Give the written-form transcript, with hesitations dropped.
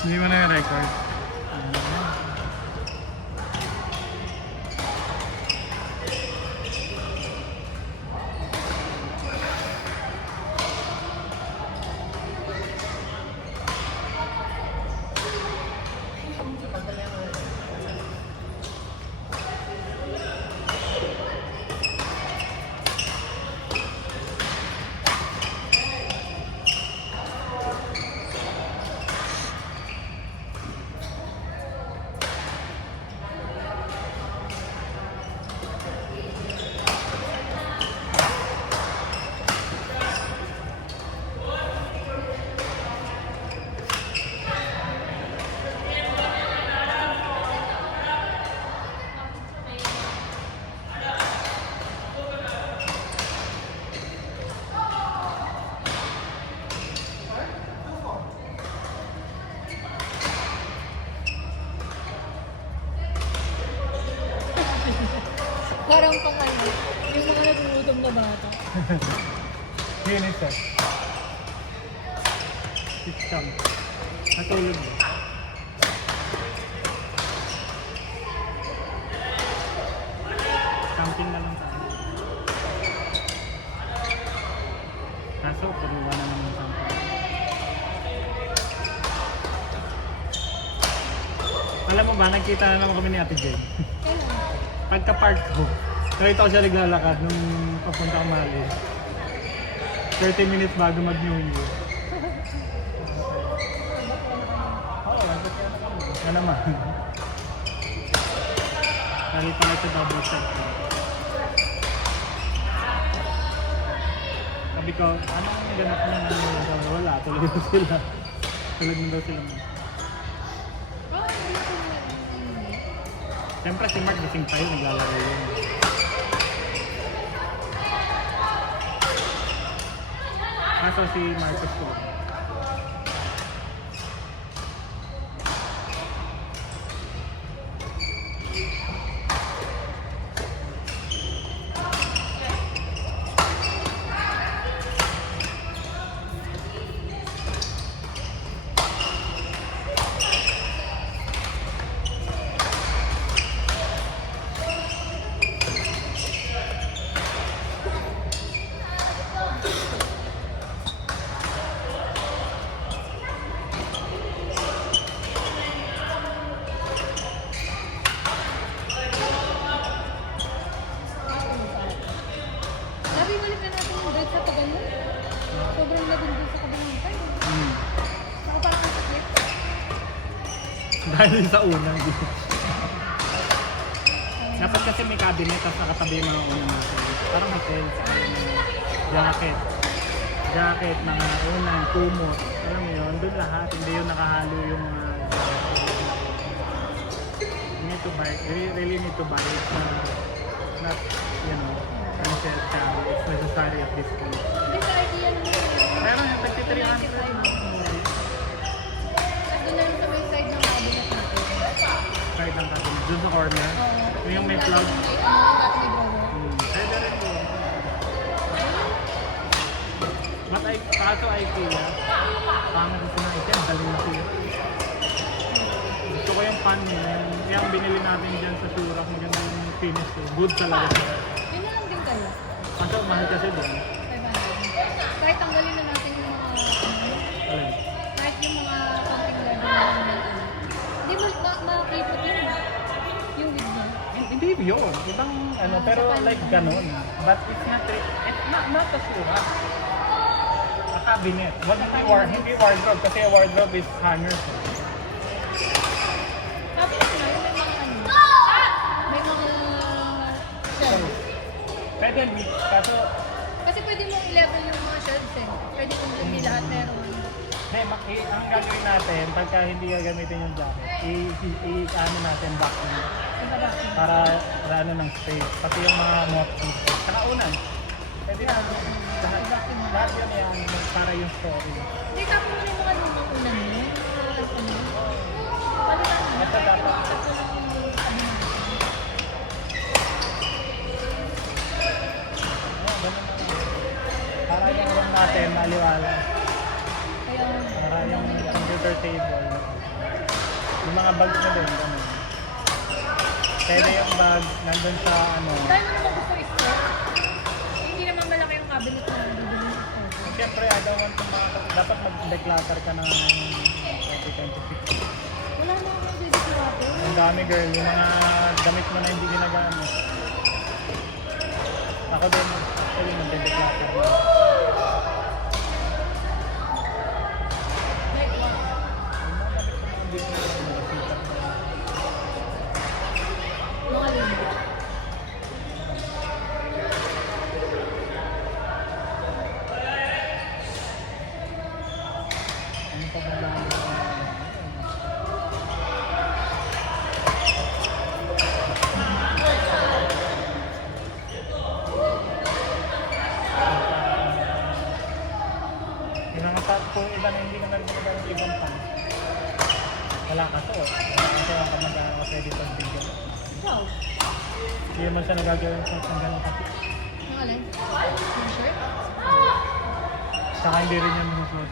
Hindi mo na yung record. Parang pang ano, yung mga nagugutom na bata. Yun ito. System. Natulog mo. Camping na lang tayo. Kaso, puluwa na naman camping. Alam mo ba, nagkita na naman kami ni Ate Jen. Pagka-park ko, nakita ko siya naglalakad nung papunta ko Mali. 30 minutes bago mag-New Year. Oo, ano naman. Lali pala sa double check. Sabi ko, anong ganap na naman? Wala, tulog na sila. Tulog na daw sila. Siyempre si Mark gising tayo, naglalaro yun. Kaso si Marcus ko. Sobrang lagun doon sa kabilang tayo. Ako parang ang sakit. Dahil sa unang dito. Dapat kasi may cabinet tapos nakatabi yung mga unang natin. Parang hotel sa jacket. Jacket, mga unang, kumot. Alam mo yun, doon lahat. Hindi yun nakahalo yung mga you need to buy, you really need to buy it. Not, you know, unnecessary. It's necessary at this point. Hindi sa idea naman. Pero yung 300 na. Doon na lang sa may side ng cabinet natin. Side ng cabinet. Doon sa corner. Yung may plug. Pwede rin po. But kaso IKEA, parang gusto ng IKEA, dali na siya. Gusto ko yung pan nila. Yung binili natin dyan sa Surak, maganda yung finish ko. Good talaga siya. Yun na lang din kayo. Kaso mahal kasi doon. 500. Kahit tanggalin na natin yung mga Alin? kahit yung mga konting level na hindi mo makipot yun. Yung video. Hindi yun. Ibang ano, pero like ganun. But it's not a Surak. A cabinet. Hindi wardrobe kasi wardrobe is hangers. Tapos na yun, may mga ano. May mga shelves. Pwede mix. Kaso Kasi pwede mo i-level yung mga shelves eh. Pwede kung hindi lahat meron. ang gagawin natin, pagka hindi gagamitin yung jacket, i-ano natin vacuum para ano ng space. Pati yung mga moths. Saka unan. Pwede na. Lahat yun yan para yung story. Hindi ka po may mga lumang unan mo. Palitan mo. Basta dapat. Tapos lang yung ano natin. Ganun na. Para yung room natin, maliwala. Kaya Para yung computer table. Yung mga bags na din, ganun. Pwede yung bag, nandun sa ano. Dahil mo naman gusto i-store. Hindi naman malaki yung cabinet na bibili mo i-store. Siyempre, I don't want to dapat mag-declutter ka ng 2026. Wala na akong bibili. Ang dami girl, yung mga damit mo na hindi ginagamit. Ako din, actually, mag-declutter. Like what? Mga lindi. Ano pa ba lang? Yung mga kung iba na hindi naman maganda ng ibang pang. Wala ka to. Kasi ako mag-ano pwede pang video. Wow. Hindi naman siya nagagawin sa ganun kasi. Ang alin? Yung shirt? Saka hindi rin yung susuot.